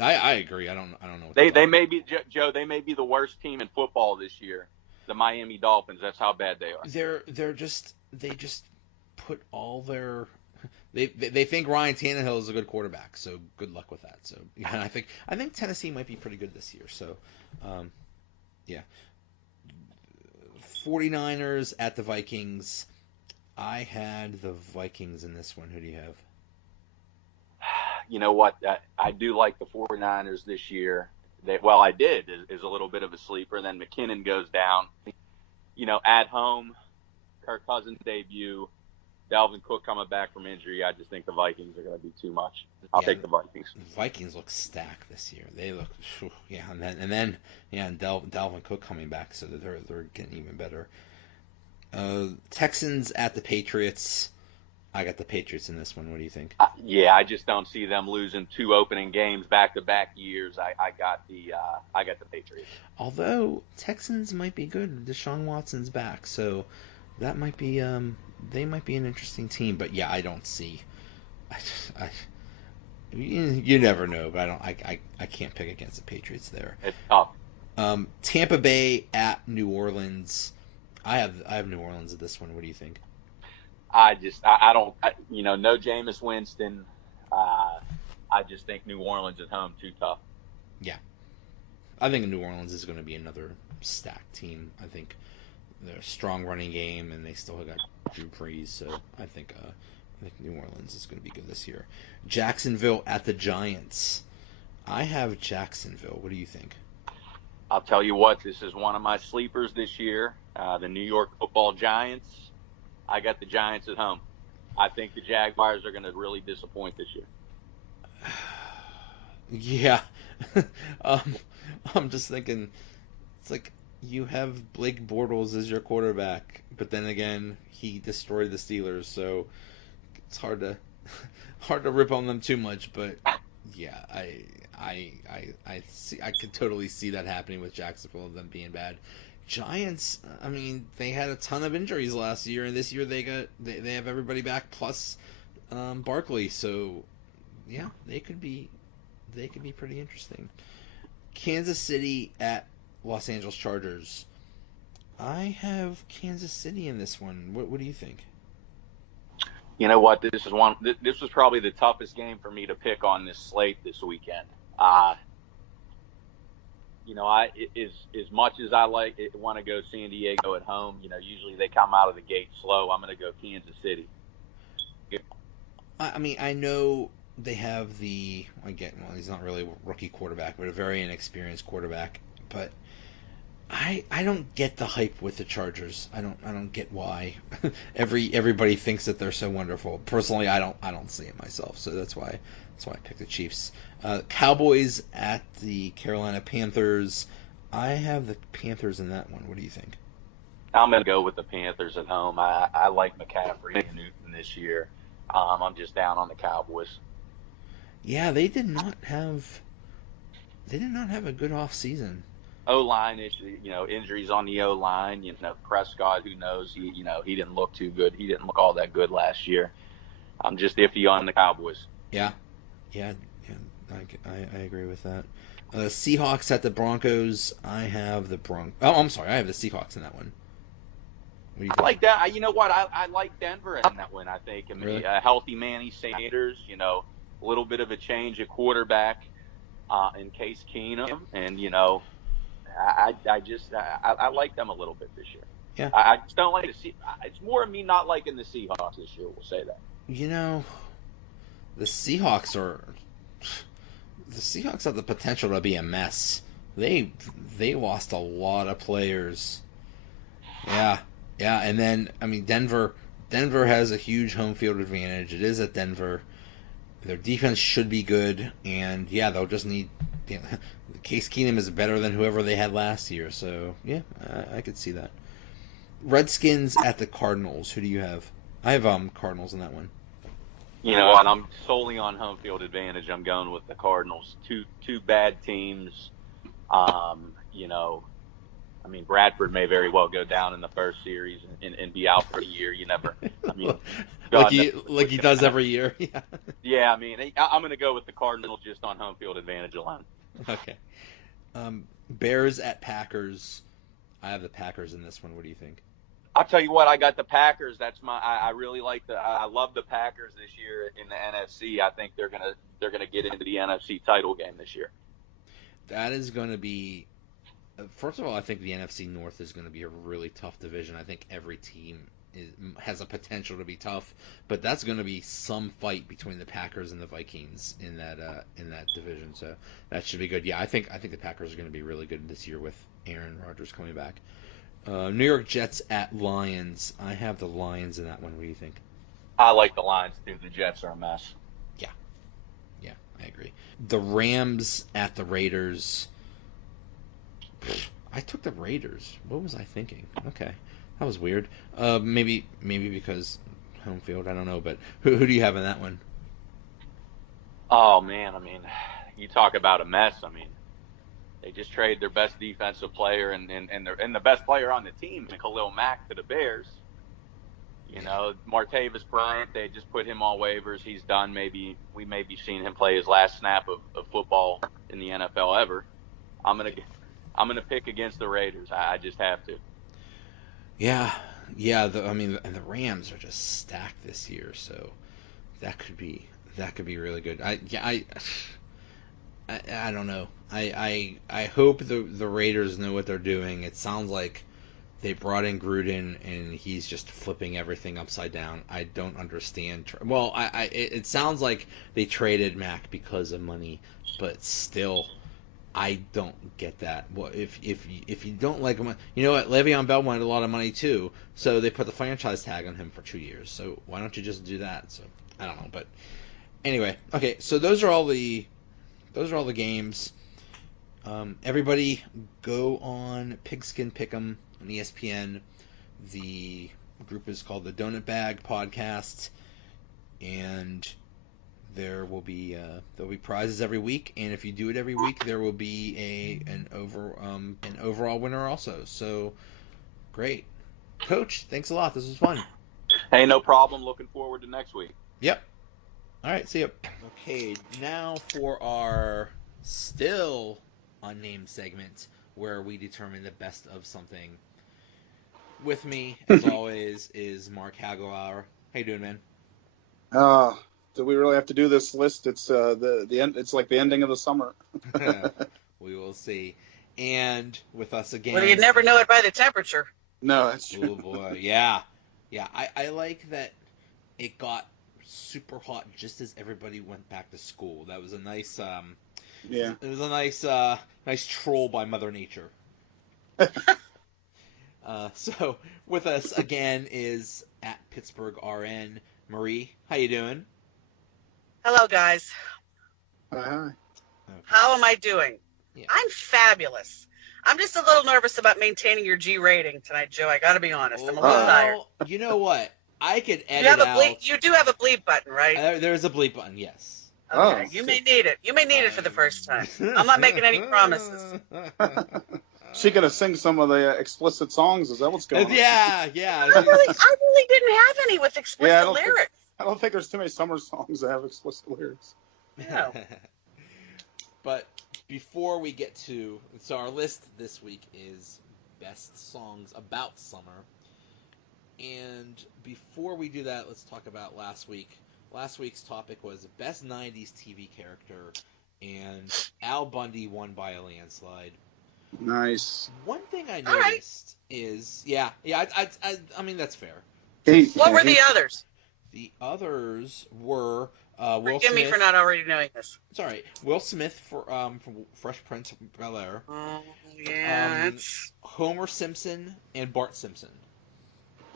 I agree. I don't know. What They may be, Joe. They may be the worst team in football this year. The Miami Dolphins. That's how bad they are. They just put all their they think Ryan Tannehill is a good quarterback, so good luck with that. So yeah, I think Tennessee might be pretty good this year. So yeah, 49ers at the Vikings. I had the Vikings in this one. Who do you have? You know what? I do like the 49ers this year. I did is a little bit of a sleeper. Then McKinnon goes down. At home, Kirk Cousins debut, Dalvin Cook coming back from injury. I just think the Vikings are going to be too much. I'll take the Vikings. Vikings look stacked this year. They look, and then Dalvin Cook coming back, so they're getting even better. Texans at the Patriots. I got the Patriots in this one. What do you think? I just don't see them losing 2 opening games back-to-back years. I got the Patriots. Although Texans might be good. Deshaun Watson's back, so that might be they might be an interesting team. But yeah, I don't see. You never know, but I can't pick against the Patriots there. It's tough. Tampa Bay at New Orleans. I have New Orleans at this one. What do you think? I don't, no Jameis Winston. I just think New Orleans at home too tough. Yeah. I think New Orleans is going to be another stacked team. I think they're a strong running game, and they still got Drew Brees, so I think New Orleans is going to be good this year. Jacksonville at the Giants. I have Jacksonville. What do you think? I'll tell you what, this is one of my sleepers this year. The New York Football Giants. I got the Giants at home. I think the Jaguars are going to really disappoint this year. Yeah. I'm just thinking, it's like you have Blake Bortles as your quarterback, but then again, he destroyed the Steelers, so it's hard to rip on them too much. But yeah, I could totally see that happening with Jacksonville, them being bad. Giants, I mean, they had a ton of injuries last year, and this year they have everybody back plus Barkley. So yeah, they could be pretty interesting. Kansas City at Los Angeles Chargers. I have Kansas City in this one. What do you think? You know what? This was probably the toughest game for me to pick on this slate this weekend. As much as I want to go San Diego at home, usually they come out of the gate slow. I'm going to go Kansas City. I mean, I know they have he's not really a rookie quarterback, but a very inexperienced quarterback. But I don't get the hype with the Chargers. I don't get why. Everybody thinks that they're so wonderful. Personally, I don't see it myself. So that's why I picked the Chiefs. Cowboys at the Carolina Panthers. I have the Panthers in that one. What do you think? I'm going to go with the Panthers at home. I like McCaffrey and Newton this year. I'm just down on the Cowboys. Yeah, they did not have a good off season. O-line issue, injuries on the O-line. Prescott, who knows? He didn't look too good. He didn't look all that good last year. I'm just iffy on the Cowboys. Yeah, I agree with that. Seahawks at the Broncos. I have the I have the Seahawks in that one. I like that. You know what? I like Denver in that one. I think. Really? A healthy Manny Sanders. A little bit of a change at quarterback in Case Keenum, and I like them a little bit this year. Yeah. I just don't like to see. It's more of me not liking the Seahawks this year. We'll say that. The Seahawks have the potential to be a mess. They lost a lot of players. Yeah, and then Denver has a huge home field advantage. It is at Denver. Their defense should be good, and yeah, they'll just need. Case Keenum is better than whoever they had last year, so yeah, I could see that. Redskins at the Cardinals. Who do you have? I have Cardinals in that one. And I'm solely on home field advantage. I'm going with the Cardinals. Two bad teams. I mean, Bradford may very well go down in the first series and be out for a year. You never. I mean, like God knows he does every year. Yeah. Yeah, I mean, I'm going to go with the Cardinals just on home field advantage alone. Okay. Bears at Packers. I have the Packers in this one. What do you think? I'll tell you what, I got the Packers. I really like I love the Packers this year in the NFC. I think they're gonna get into the NFC title game this year. That is going to be. First of all, I think the NFC North is going to be a really tough division. I think every team has a potential to be tough, but that's going to be some fight between the Packers and the Vikings in that division. So that should be good. Yeah, I think the Packers are going to be really good this year with Aaron Rodgers coming back. New York Jets at Lions. I have the Lions in that one. What do you think? I like the Lions too. The Jets are a mess. Yeah, I agree. The Rams at the Raiders. I took the Raiders. What was I thinking? Okay, that was weird. Maybe because home field. I don't know. But who do you have in that one? Oh man, I mean, you talk about a mess. I mean, they just traded their best defensive player and the best player on the team, Khalil Mack, to the Bears. You know, Martavis Bryant, they just put him on waivers. He's done. Maybe we may be seeing him play his last snap of football in the NFL ever. I'm gonna pick against the Raiders. I just have to. Yeah. The Rams are just stacked this year, so that could be really good. I don't know. I hope the Raiders know what they're doing. It sounds like they brought in Gruden and he's just flipping everything upside down. I don't understand. Well, it sounds like they traded Mac because of money, but still, I don't get that. Well, if you don't like him, you know what? Le'Veon Bell wanted a lot of money too, so they put the franchise tag on him for 2 years. So why don't you just do that? So I don't know, but anyway, okay. So those are all the games. Everybody go on Pigskin Pick'em on ESPN. The group is called the Donut Bag Podcast, and there'll be prizes every week. And if you do it every week, there will be an overall winner also. So great, Coach. Thanks a lot. This was fun. Hey, no problem. Looking forward to next week. Yep. All right. See you. Okay. Now for our still unnamed segment where we determine the best of something. With me, as always, is Mark Hagelauer. How you doing, man? Do we really have to do this list? It's the end. It's like the ending of the summer. We will see. And with us again. Well, you never know it by the temperature. No, that's true. Oh boy, yeah. I like that it got super hot just as everybody went back to school. That was a nice. Yeah. It was a nice troll by Mother Nature. So with us again is at Pittsburgh RN Marie. How you doing? Hello, guys. Hi. Okay. How am I doing? Yeah. I'm fabulous. I'm just a little nervous about maintaining your G rating tonight, Joe. I got to be honest. I'm a little tired. You know what? I could edit You do have a bleep button, right? There's a bleep button, yes. Okay. You may need it. You may need it for the first time. I'm not making any promises. She gonna sing some of the explicit songs? Is that what's going on? Yeah. I really didn't have any with explicit lyrics. I don't think there's too many summer songs that have explicit lyrics. No. But before we get to... So our list this week is best songs about summer. And before we do that, let's talk about last week. Last week's topic was best 90s TV character, and Al Bundy won by a landslide. Nice. One thing I noticed is... I mean, that's fair. What were the others? The others were Will Smith. Forgive me for not already knowing this. It's all right. Will Smith from Fresh Prince of Bel-Air. Oh, yeah. Homer Simpson and Bart Simpson.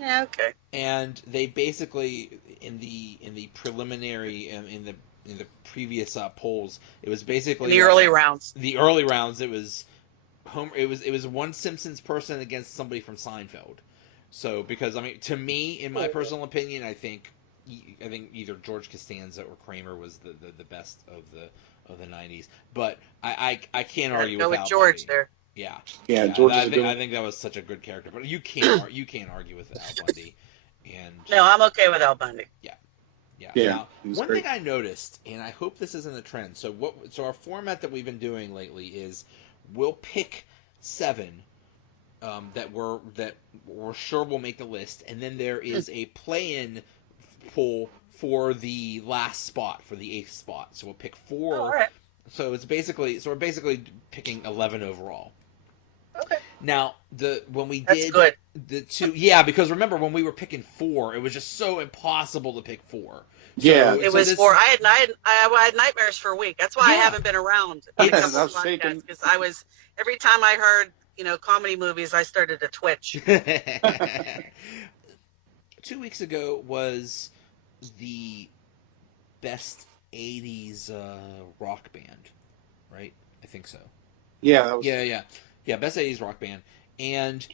Yeah, okay. And they basically in the preliminary in the previous polls, it was basically in the early rounds. The early rounds, it was Homer. It was one Simpsons person against somebody from Seinfeld. So because I mean, to me, in my personal opinion, I think either George Costanza or Kramer was the best of the 90s. But I can't argue with George Bundy. there. Yeah. Yeah, George is I a think, good I think that was such a good character, but you can't argue with Al Bundy. And No, I'm okay with Al Bundy. yeah. Yeah, Now, he's one great. thing I noticed, and I hope this isn't a trend. So our format that we've been doing lately is we'll pick 7 that we're sure will make the list, and then there is a play-in pool for the last spot, for the 8th spot. So we'll pick 4. Oh, all right. So we're basically picking 11 overall. Okay. Now, when we That's did good. the 2, because remember when we were picking 4, it was just so impossible to pick 4. Yeah. It was 4. I had nightmares for a week. That's why I haven't been around on a Yeah, couple I of was shaking. podcasts, because every time I heard, comedy movies, I started to twitch. 2 weeks ago was the best 80s rock band, right? I think so. Yeah, that was Yeah, best 80s rock band. And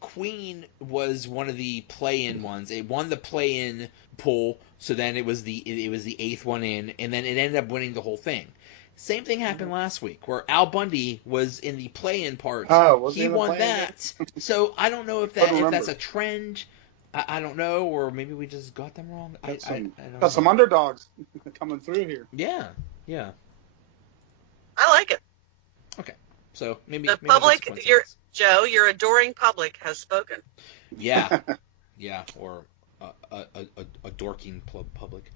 Queen was one of the play-in ones. It won the play-in poll, so then it was the 8th one in, and then it ended up winning the whole thing. Same thing happened last week, where Al Bundy was in the play-in part. was he he in the won play-in that. So I don't know if that's a trend. I don't know, or maybe we just got them wrong. I don't know. Some underdogs coming through here. Yeah. I like it. Okay. So maybe The maybe public, just coincidence. your adoring public has spoken. Yeah, or a dorking public.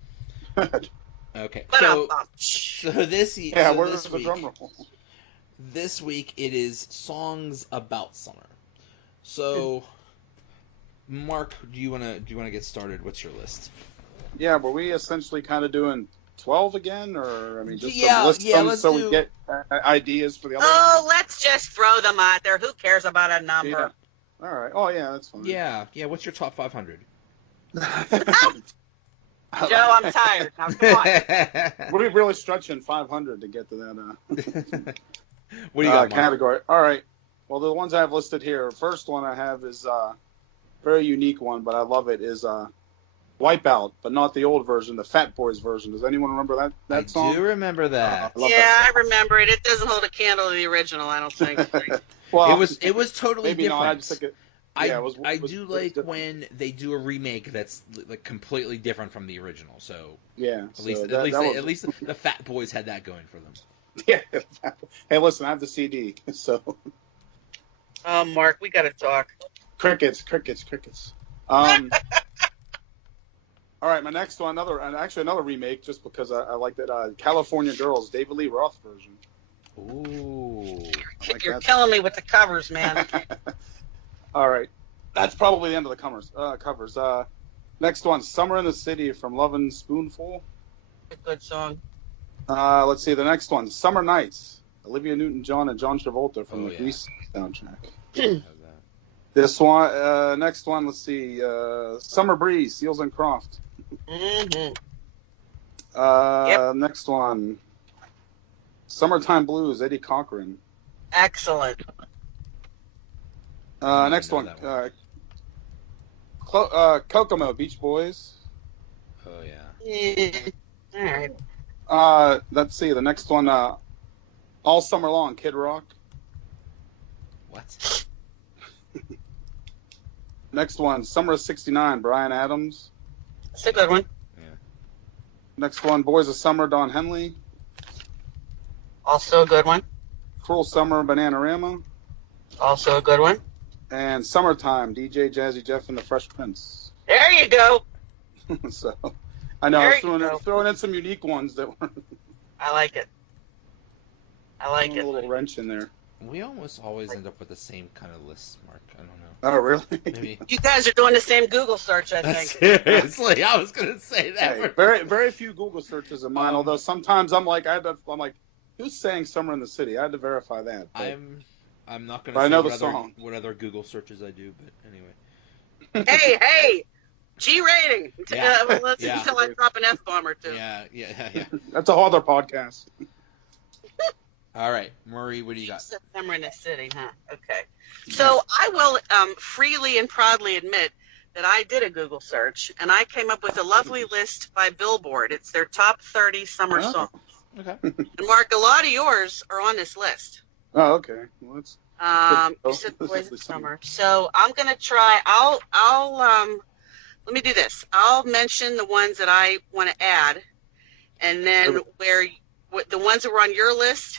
Okay, so this where's the week, drum roll? This week it is songs about summer. So, Mark, do you wanna get started? What's your list? Yeah, were we essentially kind of doing 12 again, or just list yeah, them so we get ideas for the other Oh, ones? let's just throw them out there. Who cares about a number? Yeah. All right. Oh, yeah, that's fine. Yeah. What's your top 500? Joe, I'm tired. Now, come on. We're really stretching 500 to get to that What do you got, Mark? category. All right. Well, the ones I have listed here, first one I have is a very unique one, but I love it, is Wipeout, but not the old version, the Fat Boys version. Does anyone remember that song? I do remember that. I remember it. It doesn't hold a candle to the original, I don't think. Well, it was totally maybe different. not. I just think it. Yeah, I do like when they do a remake that's like completely different from the original. So yeah, at least the Fat Boys had that going for them. Yeah. Hey, listen, I have the CD, so. Oh, Mark, we got to talk. Crickets. All right, my next one, another remake, just because I like that. California Girls, David Lee Roth version. Ooh. You're killing me with the covers, man. All right. That's probably the end of the covers. Next one, Summer in the City from Lovin' Spoonful. A good song. Let's see, the next one, Summer Nights, Olivia Newton-John and John Travolta from the Grease soundtrack. This one, next one, let's see, Summer Breeze, Seals and Croft. Mm-hmm. Next one, Summertime Blues, Eddie Cochran. Excellent. Next one, Kokomo, Beach Boys. Oh, yeah. All right. Let's see, the next one, All Summer Long, Kid Rock. What? Next one, Summer of '69, Bryan Adams. That's a good one. Yeah. Next one, Boys of Summer, Don Henley. Also a good one. Cruel Summer, Bananarama. Also a good one. And Summertime, DJ Jazzy Jeff and the Fresh Prince. There you go. So, I know, There I was throwing in some unique ones that were I like it. a little wrench in there. We almost always end up with the same kind of lists, Mark. I don't know. Oh, really? Maybe. You guys are doing the same Google search, I think. Seriously, I was gonna say that. Hey, very, very few Google searches of mine. Although sometimes I'm like, who's saying "Summer in the City"? I had to verify that. But I'm not gonna say what other Google searches I do, but anyway. Hey, G rating. Yeah. Until I drop an F-bomb or two. Yeah. That's a whole other podcast. All right, Murray, what do you got? Summer in the City, huh? Okay. So I will freely and proudly admit that I did a Google search, and I came up with a lovely list by Billboard. It's their top 30 summer songs. Okay. And Mark, a lot of yours are on this list. Oh, okay. Well, You said Boys of Summer. So I'm going to try. I'll let me do this. I'll mention the ones that I want to add, and then the ones that were on your list,